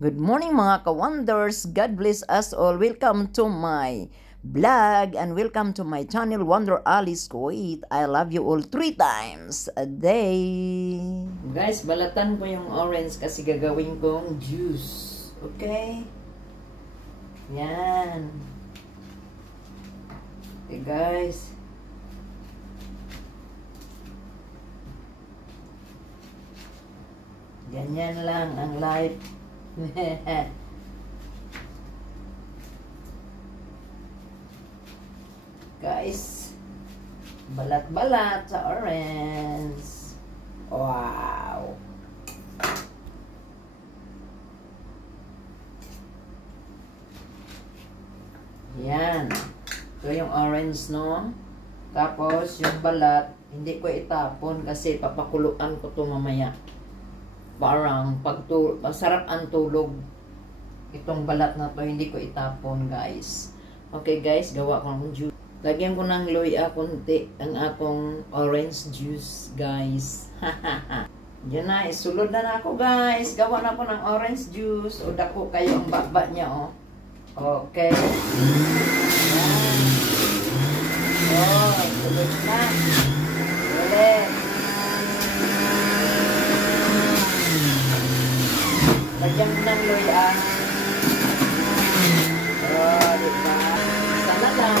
Good morning mga ka-wonders. God bless us all. Welcome to my vlog and welcome to my channel Wonder Alice Kuwait. I love you all 3 times a day. Guys, balatan ko yung orange kasi gagawin kong juice. Okay? Yan. Okay guys. Ganyan lang ang life. Guys, balat-balat sa orange. Wow. Yan. Ito yung orange, no? Tapos, yung balat, hindi ko itapon kasi papakuluan ko to mamaya. Parang masarap ang tulog. Itong balat na to, hindi ko itapon, guys. Okay, guys, gawa ko ng juice. Lagyan ko ng luya konti ang akong orange juice, guys. Yan na, isulod na ako, guys. Gawa na ko ng orange juice. O dako kayo ang baba niya, oh. Okay. Yan. Oh, sulod na. Ulit. Lagyan mo ng luya. Oh, diba? Sana lang.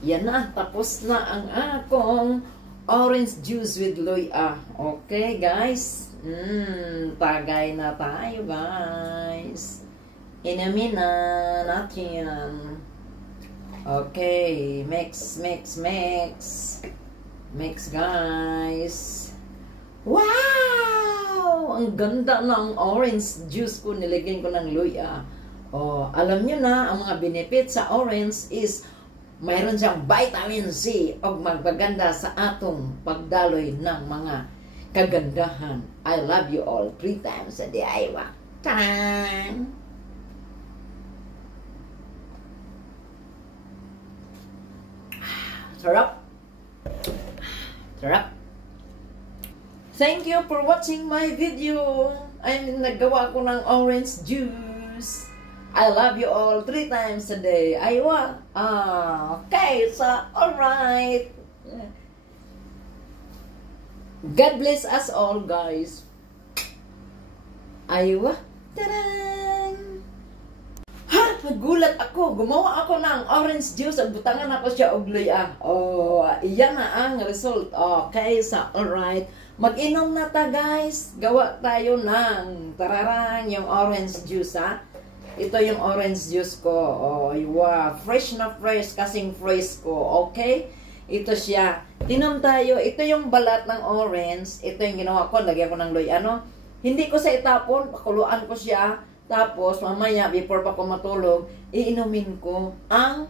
Yan na. Tapos na ang akong orange juice with luya. Okay, guys? Tagay na tayo, guys. Inumin na natin. Okay. Mix, mix, mix. Mix, guys. Wow! Ang ganda ng orange juice ko. Nilagyan ko ng luya. Oh, alam nyo na, ang mga benefits sa orange is mayroon siyang vitamin C o magpaganda sa atong pagdaloy ng mga kagandahan. I love you all 3 times a day. Aywa. Tang! Sarap! Sarap! Thank you for watching my video. Naggawa ko ng orange juice. I love you all 3 times a day. Aywa. Okay, so alright. God bless us all, guys. Aywa. Tadaan! Ha! Nagulat ako. Gumawa ako ng orange juice. Butangan ako siya og luya. Oh, iyan na ang result. Okay, so alright. Mag-inom na ta, guys. Gawa tayo ng tararang yung orange juice, ha? Ito yung orange juice ko. Oh, wow. Fresh na fresh. Kasing fresh ko. Okay? Ito siya. Tinom tayo. Ito yung balat ng orange. Ito yung ginawa ko. Lagyan ko ng luya, no? Hindi ko sa itapon. Pakuluan ko siya. Tapos, mamaya, before pa ko matulog, iinumin ko ang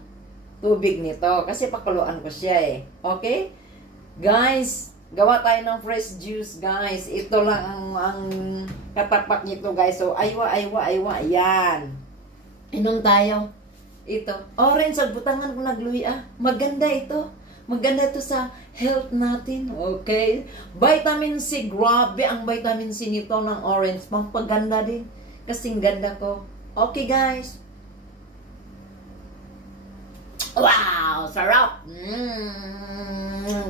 tubig nito. Kasi pakuluan ko siya, eh. Okay? Guys, gawa tayo ng fresh juice, guys. Ito lang ang katapak nito, guys. So, aywa, aywa, aywa. Ayan. Inom tayo. Ito. Orange, butangan ko nagluya. Maganda ito. Maganda ito sa health natin. Okay? Vitamin C. Grabe ang vitamin C nito ng orange. Magpaganda din. Kasing ganda ko. Okay, guys. Wow! Sarap!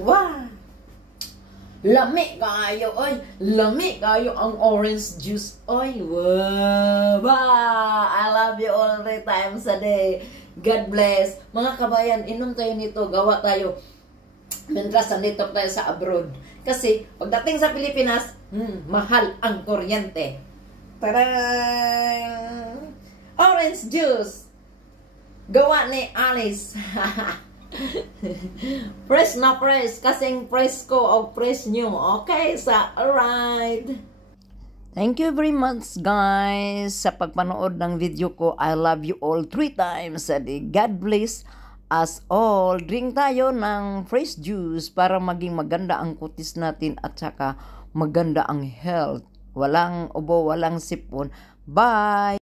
Wow! Lami kayo, oy. Lami kayo ang orange juice, oy. Wow. I love you all 3 times a day. God bless. Mga kabayan, inom tayo nito. Gawa tayo. Mientras nandito tayo sa abroad. Kasi, pagdating sa Pilipinas, mahal ang kuryente. Tarang! Orange juice. Gawa ni Alice. Fresh na fresh. Kasing fresh ko o fresh nyo. Okay, sa alright. Thank you very much, guys, sa pagpanood ng video ko. I love you all 3 times a day. God bless us all. Drink tayo ng fresh juice para maging maganda ang kutis natin at saka maganda ang health. Walang ubo, walang sipon. Bye!